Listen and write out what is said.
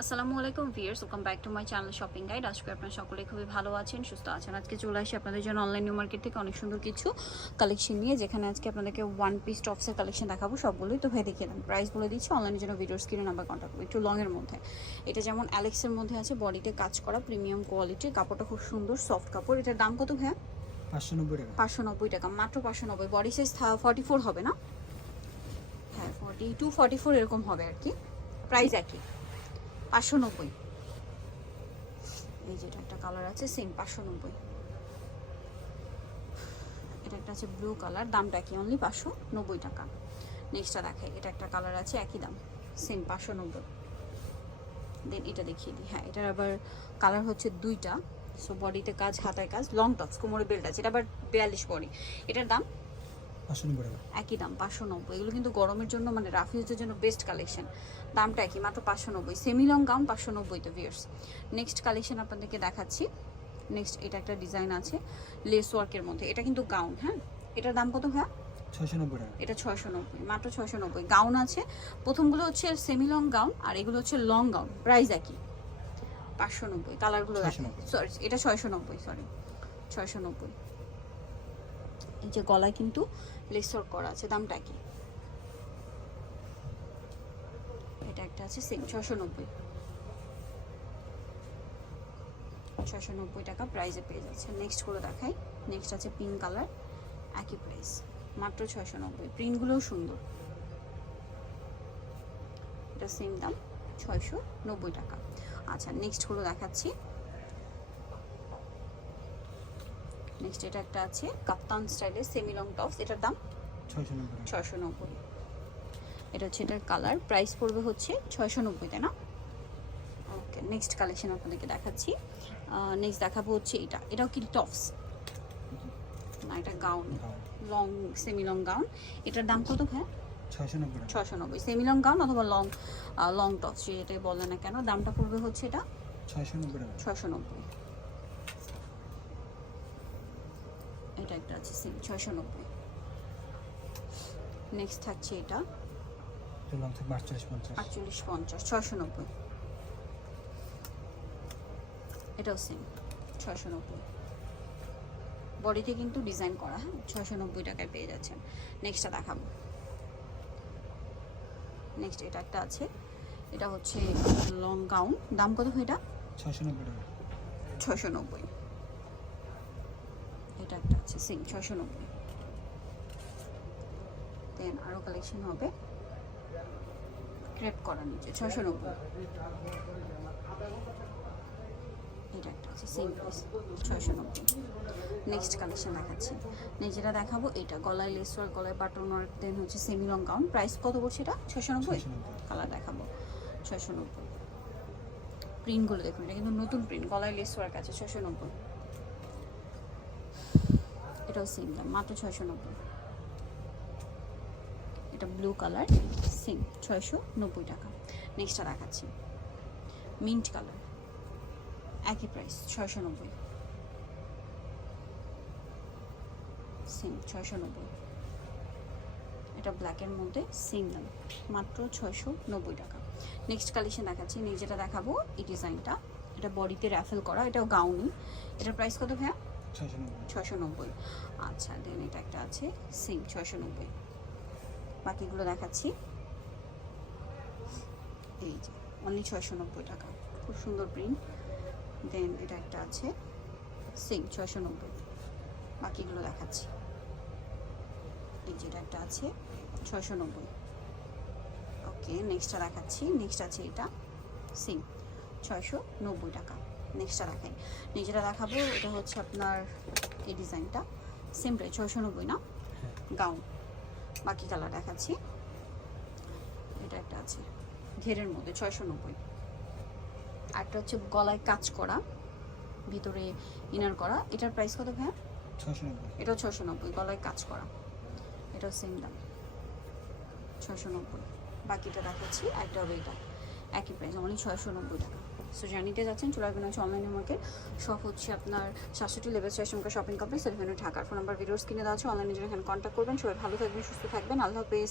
আসসালামু আলাইকুম viewers welcome back to my channel shopping guide. আজকে আপনারা সকলে খুবই ভালো আছেন সুস্থ আছেন। আজকে চলে আসি আপনাদের জন্য অনলাইন নিউ মার্কেট থেকে অনেক সুন্দর কিছু কালেকশন নিয়ে যেখানে আজকে আপনাদেরকে ওয়ান পিস টপসের কালেকশন দেখাবো সবগুলোই তো ভাই দেখিয়ে দেন। প্রাইস বলে দিচ্ছি অনলাইনের জন্য ভিডিওর স্ক্রিনে নাম্বার কন্ট্যাক্ট করব একটু লংয়ের মধ্যে। এটা যেমন অ্যালেক্সের মধ্যে আছে বডিতে কাজ করা প্রিমিয়াম কোয়ালিটির কাপড়টা খুব সুন্দর সফট কাপড়। এটার দাম কত ভাইয়া? পাঁচশো নব্বই টাকা। পাঁচশো নব্বই টাকা মাত্র পাঁচশো নব্বই। বডি সাইজ ফর্টি ফোর হবে না? হ্যাঁ ফর্টি টু ফর্টি ফোর এরকম হবে আর কি। প্রাইস একই। পাঁচশো নব্বই। এই যেটা একটা কালার আছে সেম পাঁচশো নব্বই। এটা একটা আছে ব্লু কালার দামটা কি অনলি পাঁচশো নব্বই টাকা। নেক্সটটা দেখাই, এটা একটা কালার আছে একই দাম সেম পাঁচশো নব্বই। দেন এটা দেখিয়ে দিই। হ্যাঁ এটার আবার কালার হচ্ছে দুইটা। সো বডিতে কাজ, হাতায় কাজ লং টপস কোমরে বেল্ট আছে। এটা আবার বিয়াল্লিশ বডি এটার দাম একই দাম পাঁচশো নব্বই। এগুলো কিন্তু গরমের জন্য মানে রাফিউজের জন্য বেস্ট কালেকশন দামটা একই মাত্র পাঁচশো নব্বই। সেমি লং গাউন পাঁচশো নব্বই তো ভিয়ার্স নেক্সট কালেকশন আপনাদেরকে দেখাচ্ছি। নেক্সট এটা একটা ডিজাইন আছে লেস ওয়ার্কের মধ্যে। এটা কিন্তু গাউন হ্যাঁ? এটার দাম কত হ্যাঁ এটা ছয়শো নব্বই মাত্র ছয়শো নব্বই। গাউন আছে। প্রথমগুলো হচ্ছে সেমি লং গাউন আর এগুলো হচ্ছে লং গাউন প্রাইস একই। পাঁচশো নব্বই। কালারগুলো 690 সরি এটা ছয়শো নব্বই সরি ছয়শো নব্বই। এই যে গলায় কিন্তু লেসর করা আছে, দামটা কি? এটা একটা আছে সেম ছয়শো নব্বই। ছয়শো নব্বই টাকা প্রাইসে পেয়ে যাচ্ছে। নেক্সটগুলো দেখাই। নেক্সট আছে পিঙ্ক কালার একই প্রাইস মাত্র ছয়শো নব্বই। প্রিন্টগুলোও সুন্দর। এটা সেম দাম, ছয়শো নব্বই টাকা। আচ্ছা নেক্সট নেক্সটগুলো দেখাচ্ছি। নেক্সট এটা একটা আছে কাপ্তান স্টাইলের সেমি লং টপস এটার দাম ছয়শো নব্বই। ছয়শো এটা হচ্ছে এটার কালার প্রাইস পড়বে হচ্ছে ছয়শো নব্বই তাই না? ওকে নেক্সট কালেকশন আপনাদেরকে দেখাচ্ছি। নেক্সট দেখাবো হচ্ছে এটা। এটাও কি টপস? না এটা gown. Long semi long gown. এটার দাম কত হ্যাঁ ছয়শো নব্বই ছশো নব্বই। সেমি লং গাউন অথবা লং লং টপস যেটাই বলে না কেন দামটা পড়বে হচ্ছে এটা ছয়শো নব্বই ছশো নব্বই। এটা একটা আছে সেম ছয়শো নব্বই। নেক্সট থাকছে এটা। এটা লং থাকবে আটচল্লিশ পঞ্চাশ। আটচল্লিশ পঞ্চাশ ছয়শো নব্বই। এটাও সেম ছয়শো নব্বই। বডিতে কিন্তু ডিজাইন করা হ্যাঁ? ছয়শো নব্বই টাকায় পেয়ে যাচ্ছেন। নেক্সটটা দেখাবো। নেক্সট এটা একটা আছে। এটা হচ্ছে লং গাউন দাম কত এটা ছয়শো নব্বই টাকা। ছয়শো নব্বই। এটা একটা আছে সিং ছয়শো নব্বই। দেন আরও কালেকশন হবে। ক্রেপ করা নিচে ছয়শো নব্বই। এটা একটা আছে সেম প্রাইস ছয়শো নব্বই। নেক্সট কালেকশন দেখাচ্ছি। যেটা দেখাবো এটা গলায় লেস ওয়ার্ক গলায় বাটন ওয়ার্ক দেন হচ্ছে সেমি লং গাউন প্রাইস কত পড়ছে এটা? ছয়শো নব্বই? কালার দেখাবো। ছয়শো নব্বই। প্রিন্টগুলো দেখুন এটা কিন্তু নতুন প্রিন্ট গলায় লেস ওয়ার্ক আছে ছয়শো নব্বই। এটাও সেম দাম মাত্র ছয়শো নব্বই। এটা ব্লু কালার সেম ছয়শো নব্বই টাকা। নেক্সটটা দেখাচ্ছি। মিন্ট কালার একই প্রাইস ছয়শো নব্বই। সেম ছয়শো নব্বই। এটা ব্ল্যাকের মধ্যে সেম দাম, মাত্র ছয়শো নব্বই টাকা। নেক্সট কালেকশন দেখাচ্ছি নিজেটা দেখাবো এই ডিজাইনটা এটা বডিতে র্যাফেল করা, এটাও গাউনি এটার প্রাইস কত ভাইয়া? ছয়শো নব্বই। আচ্ছা দেন এটা একটা আছে সেম ছয়শো নব্বই। বাকিগুলো দেখাচ্ছি। এই যে অনলি ছয়শো নব্বই টাকা। খুব সুন্দর প্রিন্ট দেন এটা একটা আছে সেম ছয়শো নব্বই। বাকিগুলো দেখাচ্ছি। এই যে, এটা একটা আছে, ছয়শো নব্বই। ওকে নেক্সটটা দেখাচ্ছি। নেক্সট আছে এটা সেম ছয়শো নব্বই টাকা। নেক্সটটা দেখাই নিজেরা দেখাবো এটা হচ্ছে আপনার এই ডিজাইনটা। সেম প্রাইস ছয়শো নব্বই না? হ্যাঁ। গাউন বাকি কালার দেখাচ্ছি। এটা একটা আছে ঘেরের মধ্যে ছয়শো নব্বই। আরটা হচ্ছে গলায় কাজ করা ভিতরে ইনার করা। এটার প্রাইস কত ভাইয়া? নব্বই। এটাও ছশো নব্বই গলায় কাজ করা। এটাও সেম দাম। ছশো নব্বই। বাকিটা দেখাচ্ছি একটা হবে এটা। একই প্রাইস অনলি ছয়শো নব্বই টাকা। সো জানিতে যাচ্ছেন, চলে আসবেন হচ্ছে অনলাইন মার্কেট সব হচ্ছে আপনার সাতষট্টি লেভেল স্টেশনকার শপিং কমপ্লেক্স সেলিভেন ঢাকার ফোন নাম্বার ভিডিওস কিনে দেওয়া আছে। অনলাইনে জন্য এখানে কন্ট্যাক্ট করবেন। সবাই ভালো থাকবেন, সুস্থ থাকবেন। আল্লাহ হাফেজ।